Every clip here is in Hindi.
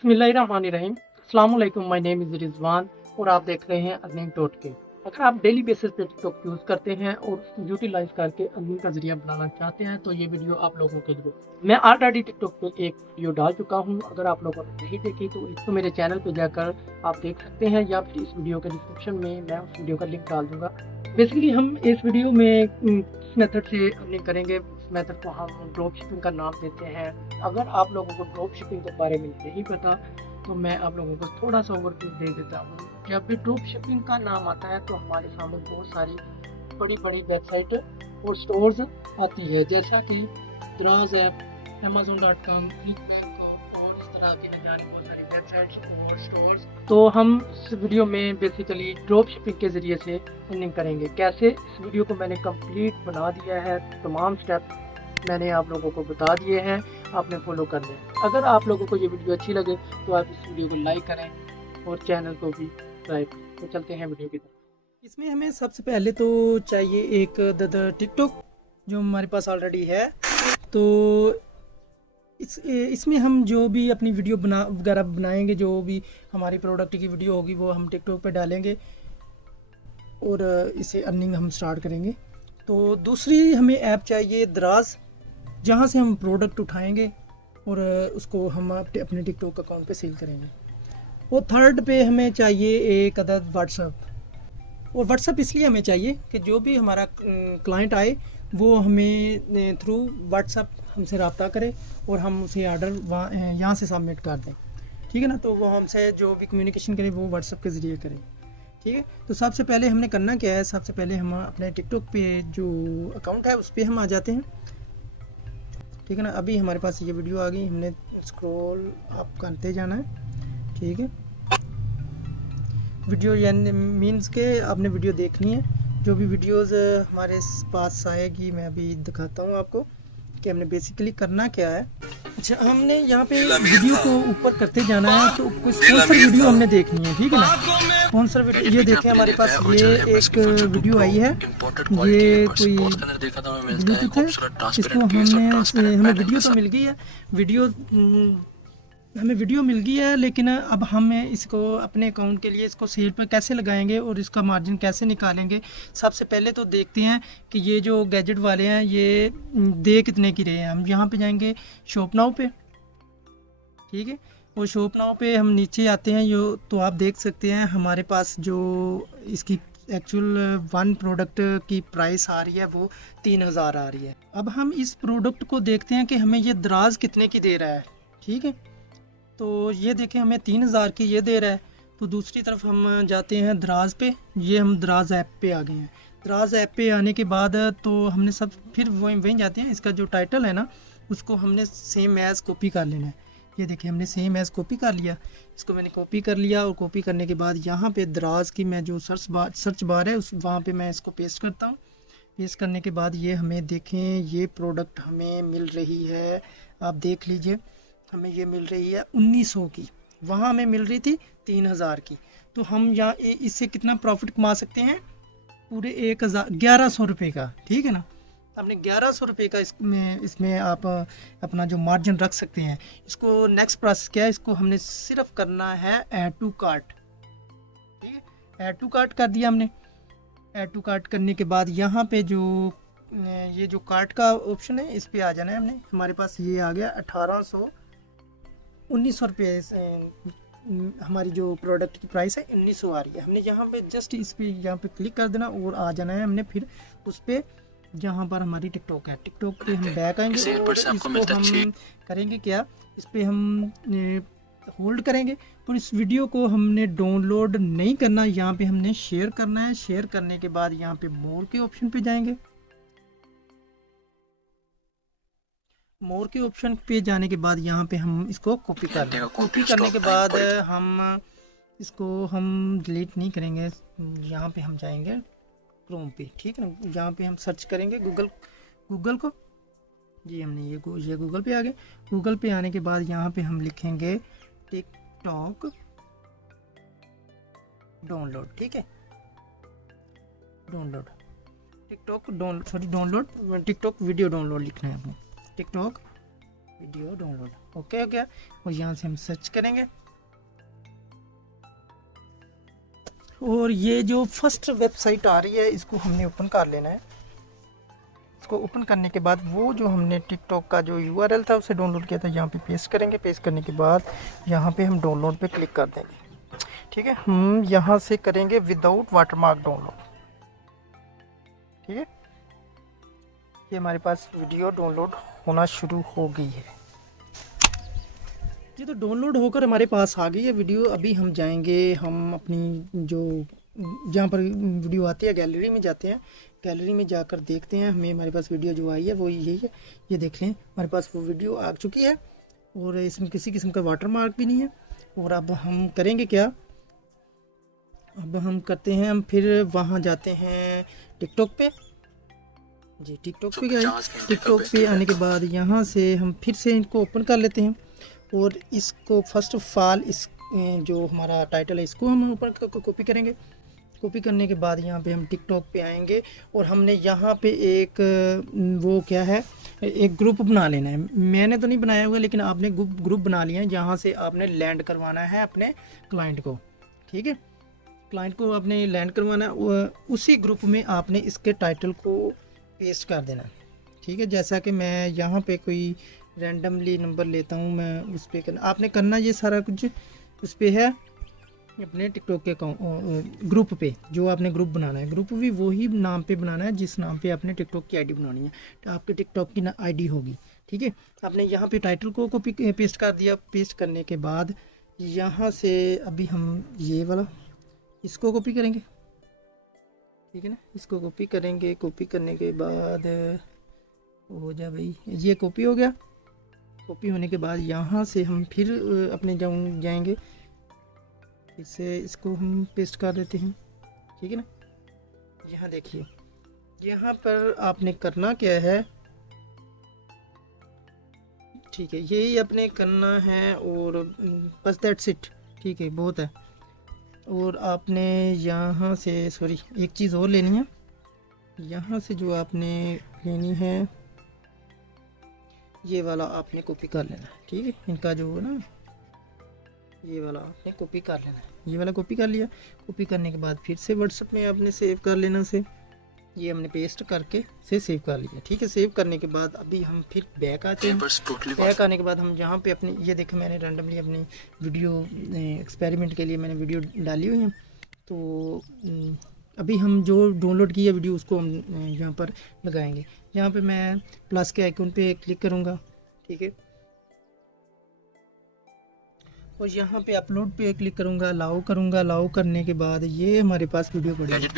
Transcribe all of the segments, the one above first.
बिस्मिल्लाहिर्रहमानिर्रहीम। अस्सलाम वालेकुम, माय नेम इज़ रिजवान और आप देख रहे हैं अर्निंग टोटके। अगर आप डेली बेसिस पे टिकटॉक यूज़ करते हैं और उसको यूटिलाइज करके अर्निंग का जरिया बनाना चाहते हैं तो ये वीडियो आप लोगों के लिए। मैं ऑलरेडी टिकटॉक पे एक वीडियो डाल चुका हूँ, अगर आप लोगों ने नहीं देखी तो इसको मेरे चैनल पे जाकर आप देख सकते हैं या फिर इस वीडियो के डिस्क्रिप्शन में मैं उस वीडियो का लिंक डाल दूंगा। बेसिकली हम इस वीडियो में किस मेथड से अर्निंग करेंगे, उस मेथड को हम ड्रॉप शिपिंग का नाम देते हैं। अगर आप लोगों को ड्रॉप शिपिंग के बारे में नहीं पता तो मैं आप लोगों को थोड़ा सा ओवरव्यू दे देता हूँ। जब भी ड्रॉप शिपिंग का नाम आता है तो हमारे सामने बहुत सारी बड़ी बड़ी वेबसाइट और स्टोर्स आती है, जैसा कि द्राज ऐप, amazon.com, clickbank और इस तरह की न जाने बहुत सारी वेबसाइट्स और स्टोर्स। तो हम इस वीडियो में बेसिकली ड्रॉप शिपिंग के ज़रिए से अर्निंग करेंगे। कैसे, इस वीडियो को मैंने कंप्लीट बना दिया है, तमाम स्टेप मैंने आप लोगों को बता दिए हैं, आपने फॉलो कर लें। अगर आप लोगों को ये वीडियो अच्छी लगे तो आप इस वीडियो को लाइक करें और चैनल को भी सब्सक्राइब करें। तो चलते हैं वीडियो की तरफ। इसमें हमें सबसे पहले तो चाहिए एक द टिकटॉक जो हमारे पास ऑलरेडी है। तो इसमें हम जो भी अपनी वीडियो वगैरह बनाएंगे, जो भी हमारी प्रोडक्ट की वीडियो होगी वो हम टिकटॉक पे डालेंगे और इसे अर्निंग हम स्टार्ट करेंगे। तो दूसरी हमें ऐप चाहिए दराज, जहाँ से हम प्रोडक्ट उठाएंगे और उसको हम अपने टिकटॉक अकाउंट पे सेल करेंगे। और थर्ड पे हमें चाहिए एक अदद व्हाट्सअप। और व्हाट्सअप इसलिए हमें चाहिए कि जो भी हमारा क्लाइंट आए वो हमें थ्रू व्हाट्सअप हमसे रब्ता करे और हम उसे आर्डर वहाँ यहाँ से सबमिट कर दें, ठीक है ना। तो वो हमसे जो भी कम्युनिकेशन करे वो व्हाट्सअप के ज़रिए करें, ठीक है। तो सबसे पहले हमने करना क्या है, सबसे पहले हम अपने टिकटॉक पे जो अकाउंट है उस पर हम आ जाते हैं, ठीक है ना। अभी हमारे पास ये वीडियो आ गई, हमने स्क्रॉल अप करते जाना है, ठीक है। वीडियो यानी मीन्स के आपने वीडियो देखनी है। जो भी वीडियोस हमारे पास आएगी मैं अभी दिखाता हूँ आपको कि हमने बेसिकली करना क्या है। अच्छा, हमने यहाँ पे वीडियो को ऊपर करते जाना है, तो कोई स्पॉन्सर वीडियो हमने देखनी है, ठीक है ना। स्पॉन्सर वीडियो ये देखें, हमारे पास ये एक वीडियो आई है, ये कोई ब्लूटूथ है। इसको हमें वीडियो तो मिल गई है, हमें वीडियो मिल गई है, लेकिन अब हम इसको अपने अकाउंट के लिए इसको सेल पर कैसे लगाएंगे और इसका मार्जिन कैसे निकालेंगे। सबसे पहले तो देखते हैं कि ये जो गैजेट वाले हैं ये दे कितने की रहे हैं। हम यहाँ पे जाएंगे शॉप नाउ पे, ठीक है। और शॉप नाउ पे हम नीचे आते हैं, यो तो आप देख सकते हैं हमारे पास जो इसकी एक्चुअल वन प्रोडक्ट की प्राइस आ रही है वो 3000 आ रही है। अब हम इस प्रोडक्ट को देखते हैं कि हमें ये दराज कितने की दे रहा है, ठीक है। तो ये देखें हमें 3000 की ये दे रहा है। तो दूसरी तरफ हम जाते हैं दराज पे, ये हम दराज ऐप पे आ गए हैं। दराज ऐप पे आने के बाद तो हमने सब फिर वहीं जाते हैं, इसका जो टाइटल है ना उसको हमने सेम एज़ कॉपी कर लेना है। ये देखिए हमने सेम एज़ कॉपी कर लिया, इसको मैंने कॉपी कर लिया। और कॉपी करने के बाद यहाँ पे दराज की मैं जो सर्च बार है उस वहाँ पे मैं इसको पेस्ट करता हूँ। पेस्ट करने के बाद ये हमें देखें, ये प्रोडक्ट हमें मिल रही है, आप देख लीजिए, हमें ये मिल रही है 1900 की, वहाँ हमें मिल रही थी 3000 की। तो हम यहाँ इससे कितना प्रॉफिट कमा सकते हैं, पूरे 1100 रुपये का, ठीक है ना। हमने 1100 रुपये का इसमें आप अपना जो मार्जिन रख सकते हैं। इसको नेक्स्ट प्रोसेस क्या है, इसको हमने सिर्फ करना है ऐड टू कार्ट, ठीक है। ऐड टू कार्ट कर दिया हमने। ऐड टू कार्ट करने के बाद यहाँ पे जो ये जो कार्ट का ऑप्शन है इस पे आ जाना है हमने। हमारे पास ये आ गया 1900 रुपये। हमारी जो प्रोडक्ट की प्राइस है 1900 आ रही है। हमने यहाँ पे जस्ट इस पे यहाँ पे क्लिक कर देना और आ जाना है हमने फिर उस पर जहाँ पर हमारी टिकटॉक है। टिकटॉक पे हम बैक आएंगे और इसको हम करेंगे क्या, इस पर हम होल्ड करेंगे और इस वीडियो को हमने डाउनलोड नहीं करना, यहाँ पे हमने शेयर करना है। शेयर करने के बाद यहाँ पे मोर के ऑप्शन पे जाएंगे। मोर के ऑप्शन पे जाने के बाद यहाँ पे हम इसको कॉपी कर लेंगे। कॉपी करने के बाद हम इसको डिलीट नहीं करेंगे, यहाँ पे हम जाएंगे क्रोम पे, ठीक है ना। यहाँ पे हम सर्च करेंगे गूगल को, जी हमने ये गूगल पे आ गए। गूगल पे आने के बाद यहाँ पे हम लिखेंगे टिकटॉक डाउनलोड, ठीक है। डाउनलोड टिकटॉक वीडियो डाउनलोड लिखना है अपने। टिकटॉक वीडियो डाउनलोड, ओके हो गया। और यहाँ से हम सर्च करेंगे और ये जो फर्स्ट वेबसाइट आ रही है इसको हमने ओपन कर लेना है। इसको ओपन करने के बाद वो जो हमने टिकटॉक का जो यूआरएल था उसे डाउनलोड किया था यहाँ पे पेस्ट करेंगे। पेस्ट करने के बाद यहाँ पे हम डाउनलोड पे क्लिक कर देंगे। ठीक है, हम यहाँ से करेंगे विदाउट वाटरमार्क डाउनलोड। ठीक है, ये हमारे पास वीडियो डाउनलोड होना शुरू हो गई है। ये तो डाउनलोड होकर हमारे पास आ गई है वीडियो। अभी हम जाएंगे, हम अपनी जो जहाँ पर वीडियो आती है गैलरी में जाते हैं। गैलरी में जाकर देखते हैं हमें हमारे पास वीडियो जो आई है वो यही है। ये देख लें हमारे पास वो वीडियो आ चुकी है और इसमें किसी किस्म का वाटरमार्क भी नहीं है। और अब हम करेंगे क्या, अब हम करते हैं, हम फिर वहाँ जाते हैं टिकटॉक पे। जी टिकटॉक पे गए। टिकटॉक पे आने के बाद यहाँ से हम फिर से इनको ओपन कर लेते हैं और इसको फर्स्ट ऑफ ऑल इस जो हमारा टाइटल है इसको हम ऊपर कॉपी करेंगे। कॉपी करने के बाद यहाँ पे हम टिकटॉक पे आएंगे और हमने यहाँ पे एक वो क्या है, एक ग्रुप बना लेना है। मैंने तो नहीं बनाया हुआ लेकिन आपने ग्रुप बना लिया है जहाँ से आपने लैंड करवाना है अपने क्लाइंट को। ठीक है, क्लाइंट को आपने लैंड करवाना है, उसी ग्रुप में आपने इसके टाइटल को पेस्ट कर देना। ठीक है, जैसा कि मैं यहाँ पे कोई रैंडमली नंबर लेता हूँ, मैं उस पर करना, आपने करना ये सारा कुछ उस पर है अपने टिकटॉक के ग्रुप पे। जो आपने ग्रुप बनाना है, ग्रुप भी वही नाम पे बनाना है जिस नाम पे आपने टिकटॉक की आईडी बनानी है, तो आपके टिकटॉक की आईडी होगी। ठीक है, आपने यहाँ पे टाइटल को कॉपी पेस्ट कर दिया। पेस्ट करने के बाद यहाँ से अभी हम ये वाला इसको कॉपी करेंगे। ठीक है ना, इसको कॉपी करेंगे। कॉपी करने के बाद हो जाए भाई, ये कॉपी हो गया। कॉपी होने के बाद यहाँ से हम फिर अपने जाएंगे, फिर से इसको हम पेस्ट कर देते हैं। ठीक है ना, यहाँ देखिए, यहाँ पर आपने करना क्या है, ठीक है, यही अपने करना है और बस दैट्स इट। ठीक है, बहुत है। और आपने यहाँ से सॉरी एक चीज़ और लेनी है, यहाँ से जो आपने लेनी है ये वाला आपने कॉपी कर लेना है। ठीक है, इनका जो है ना ये वाला आपने कॉपी कर लेना है। ये वाला कॉपी कर लिया। कॉपी करने के बाद फिर से व्हाट्सएप में आपने सेव कर लेना से, ये हमने पेस्ट करके से सेव कर लिया। ठीक है, सेव करने के बाद अभी हम फिर बैक आते हैं। बैक आने के बाद हम यहाँ पे अपनी ये देखें, मैंने रैंडमली अपनी वीडियो एक्सपेरिमेंट के लिए मैंने वीडियो डाली हुई है। तो अभी हम जो डाउनलोड किया वीडियो उसको हम यहाँ पर लगाएंगे। यहाँ पे मैं प्लस के आइकन पे क्लिक करूँगा। ठीक है, और यहाँ पे अपलोड पे क्लिक करूँगा, अलाउ करूँगा। अलाउ करने के बाद ये हमारे पास वीडियो पड़ी है, ये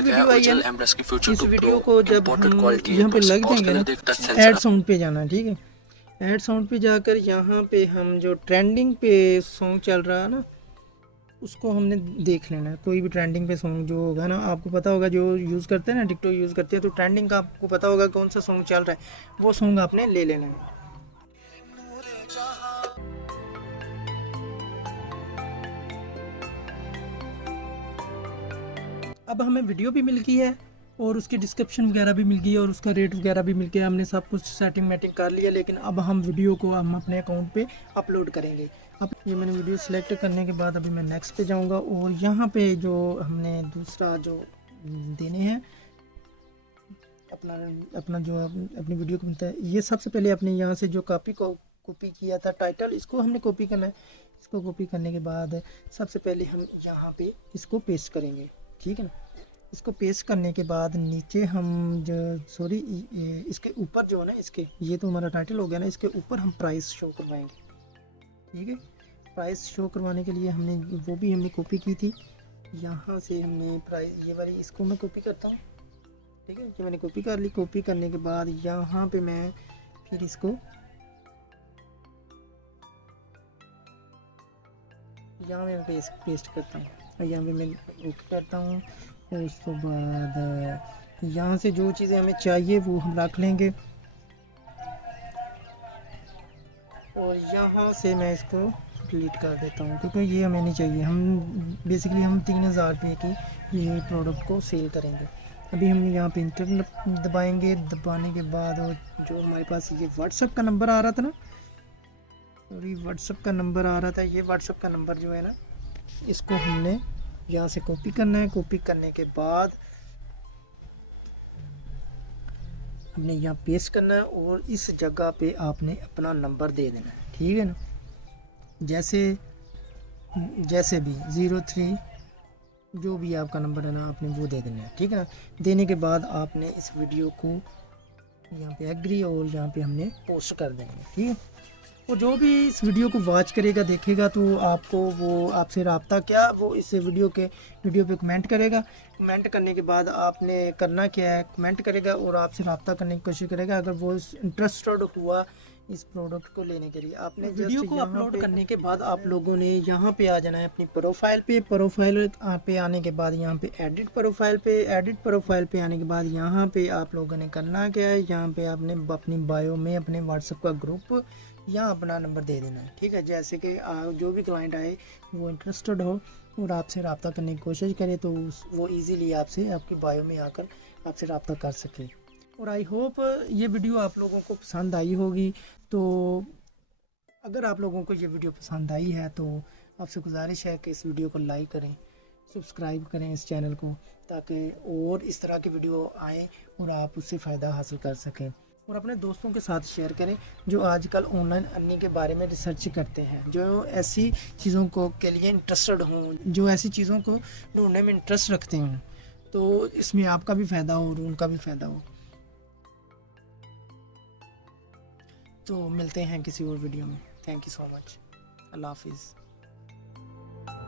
वीडियो आई है। इस वीडियो को जब हम यहाँ पे लग जाएंगे ना, ऐड साउंड पे जाना है। ठीक है, ऐड साउंड पे जाकर यहाँ पे हम जो ट्रेंडिंग पे सॉन्ग चल रहा है ना उसको हमने देख लेना है। कोई भी ट्रेंडिंग पे सॉन्ग जो होगा ना, आपको पता होगा, जो यूज़ करते हैं ना टिकटॉक यूज़ करते हैं तो ट्रेंडिंग का आपको पता होगा कौन सा सॉन्ग चल रहा है, वो सॉन्ग आपने ले लेना है। अब हमें वीडियो भी मिल गई है और उसकी डिस्क्रिप्शन वगैरह भी मिल गई है और उसका रेट वगैरह भी मिल गया। हमने सब कुछ सेटिंग मैटिंग कर लिया, लेकिन अब हम वीडियो को हम अपने अकाउंट पे अपलोड करेंगे। अब ये मैंने वीडियो सिलेक्ट करने के बाद अभी मैं नेक्स्ट पे जाऊंगा और यहाँ पे जो हमने दूसरा जो देने हैं अपना जो अपनी वीडियो को मिलता है, ये सबसे पहले अपने यहाँ से जो कॉपी किया था टाइटल, इसको हमने कॉपी करना है। इसको कॉपी करने के बाद सबसे पहले हम यहाँ पे इसको पेस्ट करेंगे। ठीक है ना, इसको पेस्ट करने के बाद नीचे हम जो सॉरी इसके ऊपर जो है ना, इसके ये तो हमारा टाइटल हो गया ना, इसके ऊपर हम प्राइस शो करवाएंगे। ठीक है, प्राइस शो करवाने के लिए हमने कॉपी की थी। यहाँ से हमने प्राइस ये वाली इसको मैं कॉपी करता हूँ। ठीक है, ये मैंने कॉपी कर ली। कॉपी करने के बाद यहाँ पे मैं फिर इसको यहाँ मैं पेस्ट करता हूँ और यहाँ पे मैं ओके करता हूँ। और उसके बाद यहाँ से जो चीज़ें हमें चाहिए वो हम रख लेंगे और यहाँ से मैं इसको डिलीट कर देता हूँ क्योंकि ये हमें नहीं चाहिए। हम बेसिकली हम 3000 रुपये की ये प्रोडक्ट को सेल करेंगे। अभी हम यहाँ पे इंटर दबाएंगे। दबाने के बाद जो हमारे पास ये व्हाट्सएप का नंबर आ रहा था ना, और ये व्हाट्सअप का नंबर आ रहा था, ये व्हाट्सअप का नंबर जो है ना, इसको हमने यहाँ से कॉपी करना है। कॉपी करने के बाद हमने यहाँ पेस्ट करना है और इस जगह पे आपने अपना नंबर दे देना है, ठीक है ना। जैसे जैसे भी 03 जो भी आपका नंबर है ना, आपने वो दे देना है, ठीक है ना। देने के बाद आपने इस वीडियो को यहाँ पे एग्री और यहाँ पे हमने पोस्ट कर देना है, ठीक है। और जो भी इस वीडियो को वॉच करेगा, देखेगा, तो आपको वो आपसे रब्ता क्या, वो इस वीडियो पे कमेंट करेगा। कमेंट करने के बाद आपने करना क्या है, कमेंट करेगा और आपसे रब्ता करने की कोशिश करेगा। अगर वो इंटरेस्टेड हुआ इस प्रोडक्ट को लेने के लिए, आपने वीडियो को अपलोड करने के बाद आप लोगों ने यहाँ पे आ जाना है अपनी प्रोफाइल पे। प्रोफाइल पे आने के बाद यहाँ पे एडिट प्रोफाइल पे आने के बाद यहाँ पे आप लोगों ने करना क्या है, यहाँ पे आपने अपनी बायो में अपने व्हाट्सएप का ग्रुप यहाँ अपना नंबर दे देना है, ठीक है। जैसे कि जो भी क्लाइंट आए वो इंटरेस्टेड हो और आपसे रब्ता करने की कोशिश करे, तो वो इजीली आपसे आपकी बायो में आकर आपसे रब्ता कर सके। और आई होप ये वीडियो आप लोगों को पसंद आई होगी। तो अगर आप लोगों को ये वीडियो पसंद आई है तो आपसे गुजारिश है कि इस वीडियो को लाइक करें, सब्सक्राइब करें इस चैनल को, ताकि और इस तरह की वीडियो आए और आप उससे फ़ायदा हासिल कर सकें। और अपने दोस्तों के साथ शेयर करें जो आजकल ऑनलाइन अर्निंग के बारे में रिसर्च करते हैं, जो ऐसी चीज़ों को के लिए इंटरेस्टेड हों, जो ऐसी चीज़ों को ढूंढने में इंटरेस्ट रखते हों, तो इसमें आपका भी फ़ायदा हो और उनका भी फ़ायदा हो। तो मिलते हैं किसी और वीडियो में। Thank you so much. अल्लाह हाफिज़।